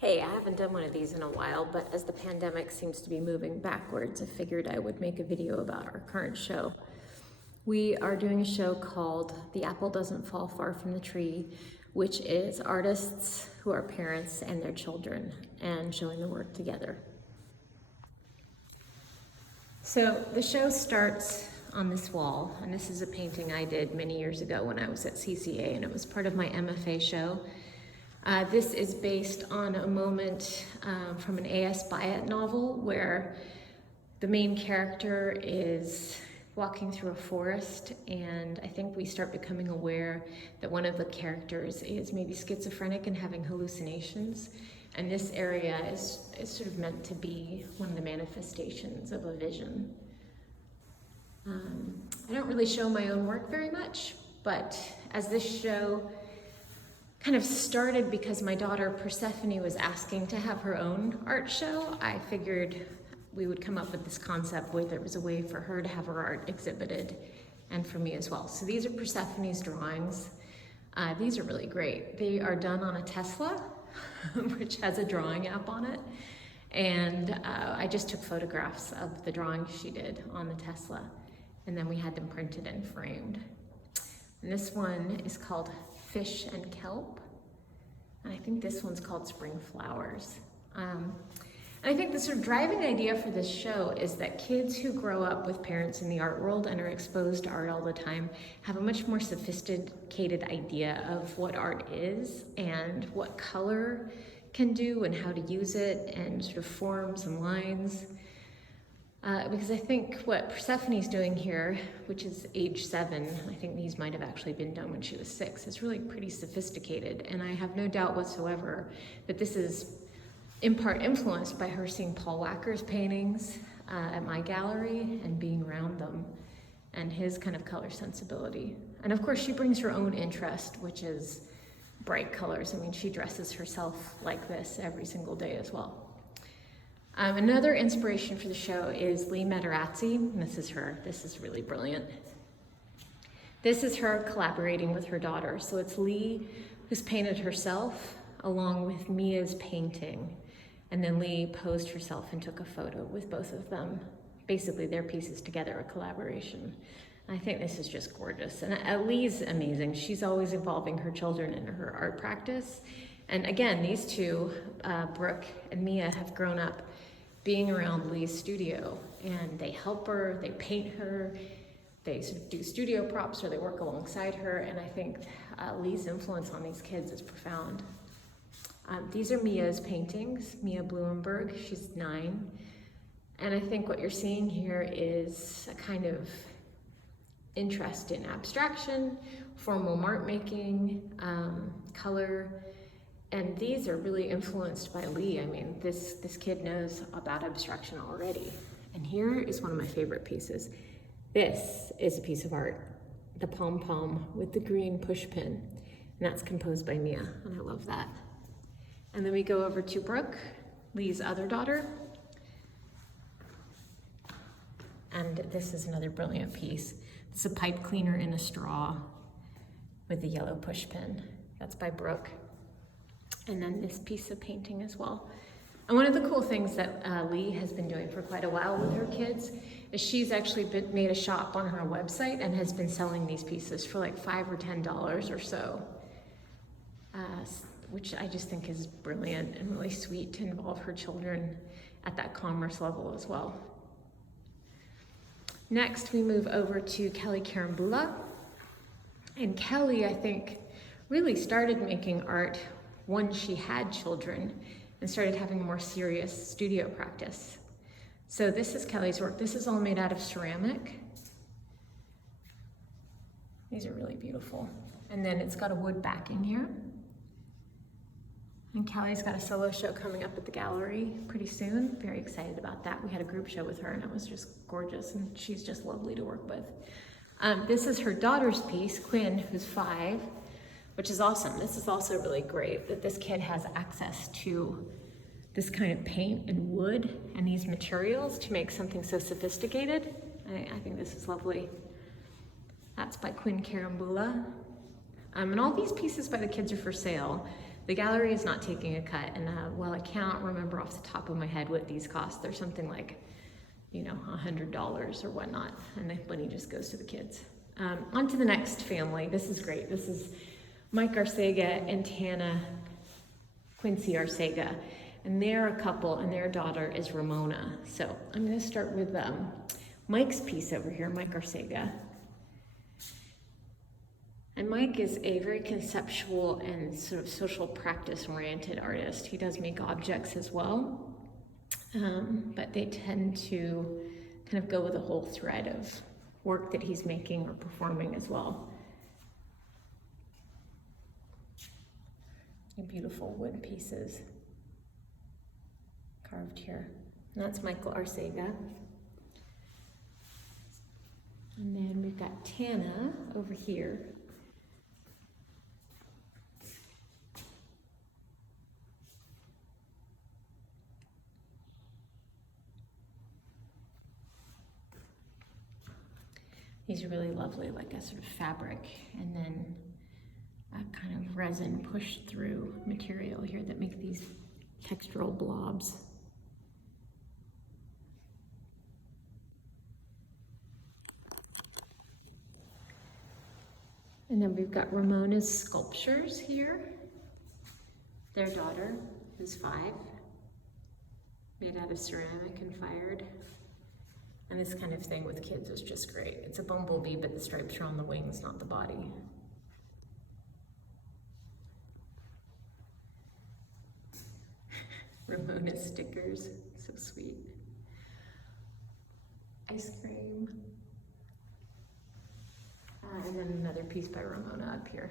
Hey, I haven't done one of these in a while, but as the pandemic seems to be moving backwards, I figured I would make a video about our current show. We are doing a show called The Apple Doesn't Fall Far from the Tree, which is artists who are parents and their children and showing the work together. So the show starts on this wall, and this is a painting I did many years ago when I was at CCA, and it was part of my MFA show. This is based on a moment from an A.S. Byatt novel where the main character is walking through a forest, and I think we start becoming aware that one of the characters is maybe schizophrenic and having hallucinations. And this area is sort of meant to be one of the manifestations of a vision. I don't really show my own work very much, but as this show kind of started because my daughter Persephone was asking to have her own art show, I figured we would come up with this concept where there was a way for her to have her art exhibited and for me as well. So these are Persephone's drawings. These are really great. They are done on a Tesla, which has a drawing app on it. And I just took photographs of the drawings she did on the Tesla, and then we had them printed and framed. And this one is called Fish and Kelp, and I think this one's called Spring Flowers. And I think the sort of driving idea for this show is that kids who grow up with parents in the art world and are exposed to art all the time have a much more sophisticated idea of what art is and what color can do and how to use it and sort of forms and lines. Because I think what Persephone's doing here, which is age 7, I think these might have actually been done when she was 6, is really pretty sophisticated. And I have no doubt whatsoever that this is in part influenced by her seeing Paul Wacker's paintings at my gallery and being around them and his kind of color sensibility. And of course she brings her own interest, which is bright colors. I mean, she dresses herself like this every single day as well. Another inspiration for the show is Lee Matarazzi, and this is her. This is really brilliant. This is her collaborating with her daughter. So it's Lee who's painted herself along with Mia's painting. And then Lee posed herself and took a photo with both of them. Basically, their pieces together, a collaboration. I think this is just gorgeous. And Lee's amazing. She's always involving her children in her art practice. And again, these two, Brooke and Mia, have grown up being around Lee's studio, and they help her, they paint her, they sort of do studio props, or they work alongside her, and I think Lee's influence on these kids is profound. These are Mia's paintings, Mia Blumenberg, she's 9, and I think what you're seeing here is a kind of interest in abstraction, formal mark making, color. And these are really influenced by Lee. I mean, this kid knows about abstraction already. And here is one of my favorite pieces. This is a piece of art, the pom-pom with the green push pin. And that's composed by Mia, and I love that. And then we go over to Brooke, Lee's other daughter. And this is another brilliant piece. It's a pipe cleaner in a straw with the yellow push pin. That's by Brooke. And then this piece of painting as well. And one of the cool things that Lee has been doing for quite a while with her kids is she's actually made a shop on her website and has been selling these pieces for like $5 or $10 or so, which I just think is brilliant and really sweet to involve her children at that commerce level as well. Next, we move over to Kelly Karambula. And Kelly, I think, really started making art once she had children and started having a more serious studio practice. So this is Kelly's work. This is all made out of ceramic. These are really beautiful. And then it's got a wood backing here. And Kelly's got a solo show coming up at the gallery pretty soon. Very excited about that. We had a group show with her and it was just gorgeous, and she's just lovely to work with. This is her daughter's piece, Quinn, who's 5. Which is awesome. This is also really great that this kid has access to this kind of paint and wood and these materials to make something so sophisticated. I think this is lovely. That's by Quinn Karambula. And all these pieces by the kids are for sale. The gallery is not taking a cut, and while I cannot remember off the top of my head what these cost, they're something like, you know, $100 or whatnot, and the money just goes to the kids. On to the next family. This is great. This is Mike Arcega and Tana Quincy Arcega, and they're a couple, and their daughter is Ramona. So I'm going to start with Mike's piece over here, Mike Arcega. And Mike is a very conceptual and sort of social practice-oriented artist. He does make objects as well, but they tend to kind of go with a whole thread of work that he's making or performing as well. Beautiful wood pieces carved here. And that's Michael Arcega. And then we've got Tana over here. These are really lovely, like a sort of fabric, and then a kind of resin pushed through material here that make these textural blobs. And then we've got Ramona's sculptures here. Their daughter, who's 5, made out of ceramic and fired. And this kind of thing with kids is just great. It's a bumblebee, but the stripes are on the wings, not the body. Ramona stickers, so sweet. Ice cream. And then another piece by Ramona up here.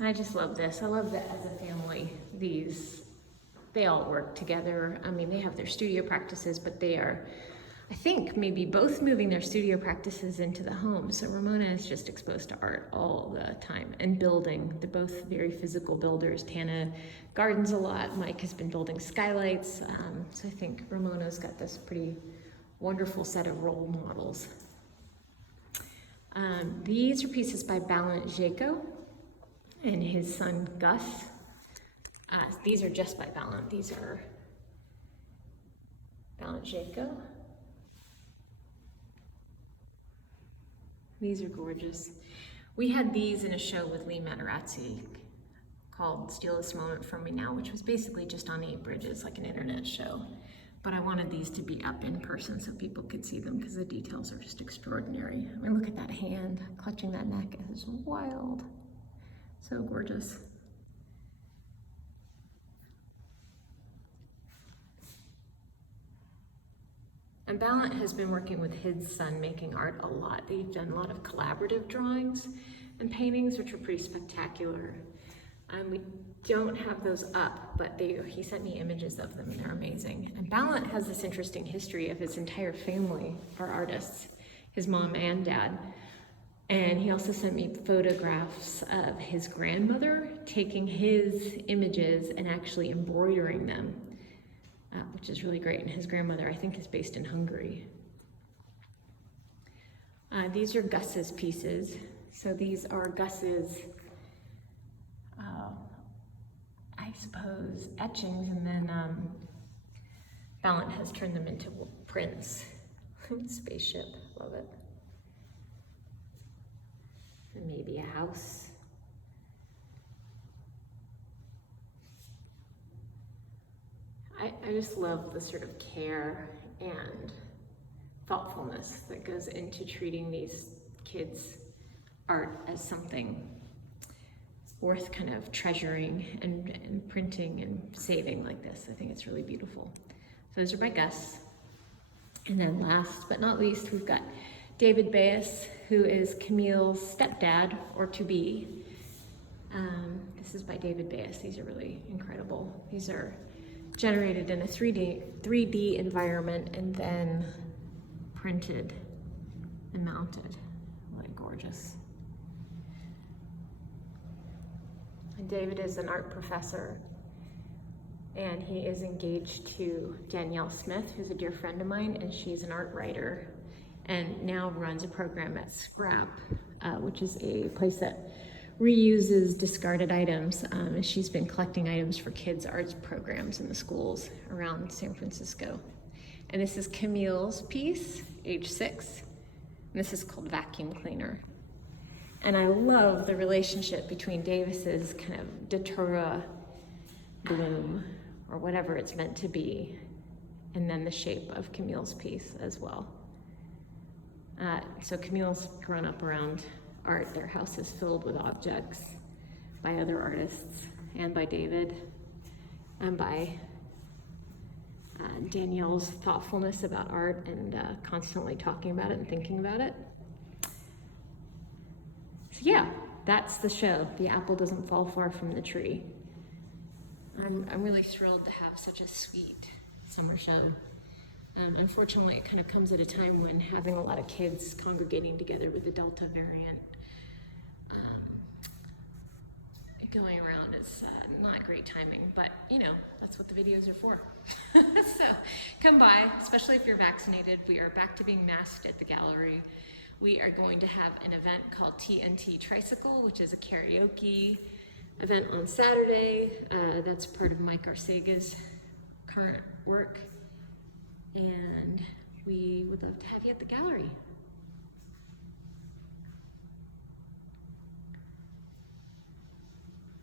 I just love this. I love that as a family, they all work together. I mean, they have their studio practices, but they are, I think, maybe both moving their studio practices into the home. So Ramona is just exposed to art all the time and building. They're both very physical builders. Tana gardens a lot. Mike has been building skylights. So I think Ramona's got this pretty wonderful set of role models. These are pieces by Balint Jaco and his son Gus. These are just by Balint. These are Balint Jaco. These are gorgeous. We had these in a show with Lee Matarazzi called Steal This Moment From Me Now, which was basically just on 8 bridges, like an internet show. But I wanted these to be up in person so people could see them because the details are just extraordinary. I mean, look at that hand clutching that neck. It is wild. So gorgeous. And Balint has been working with his son making art a lot. They've done a lot of collaborative drawings and paintings, which are pretty spectacular. We don't have those up, but he sent me images of them and they're amazing. And Balint has this interesting history of his entire family are artists, his mom and dad. And he also sent me photographs of his grandmother taking his images and actually embroidering them, which is really great. And his grandmother, I think, is based in Hungary. These are Gus's pieces. So these are Gus's, I suppose, etchings, and then Balint has turned them into prints. Spaceship, love it. And maybe a house. I just love the sort of care and thoughtfulness that goes into treating these kids' art as something worth kind of treasuring and printing and saving like this. I think it's really beautiful. So those are by Gus. And then last but not least, we've got David Bayes, who is Camille's stepdad, or to be. This is by David Bayes. These are really incredible. These are generated in a 3D environment and then printed and mounted. Really gorgeous. And David is an art professor, and he is engaged to Danielle Smith, who's a dear friend of mine, and she's an art writer. and now runs a program at Scrap, which is a place that reuses discarded items. And she's been collecting items for kids' arts programs in the schools around San Francisco. And this is Camille's piece, age 6. And this is called Vacuum Cleaner. And I love the relationship between Davis's kind of datura bloom, or whatever it's meant to be, and then the shape of Camille's piece as well. So Camille's grown up around art. Their house is filled with objects by other artists, and by David, and by Danielle's thoughtfulness about art and constantly talking about it and thinking about it. So yeah, that's the show. The apple doesn't fall far from the tree. I'm really thrilled to have such a sweet summer show. Unfortunately, it kind of comes at a time when having a lot of kids congregating together with the Delta variant going around is not great timing, but you know, that's what the videos are for. So come by, especially if you're vaccinated. We are back to being masked at the gallery. We are going to have an event called TNT Tricycle, which is a karaoke event on Saturday. That's part of Mike Arcega's current work. And we would love to have you at the gallery.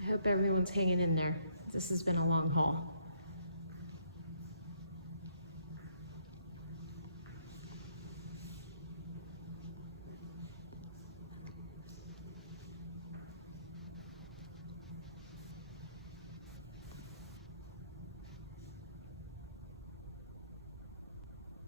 I hope everyone's hanging in there. This has been a long haul.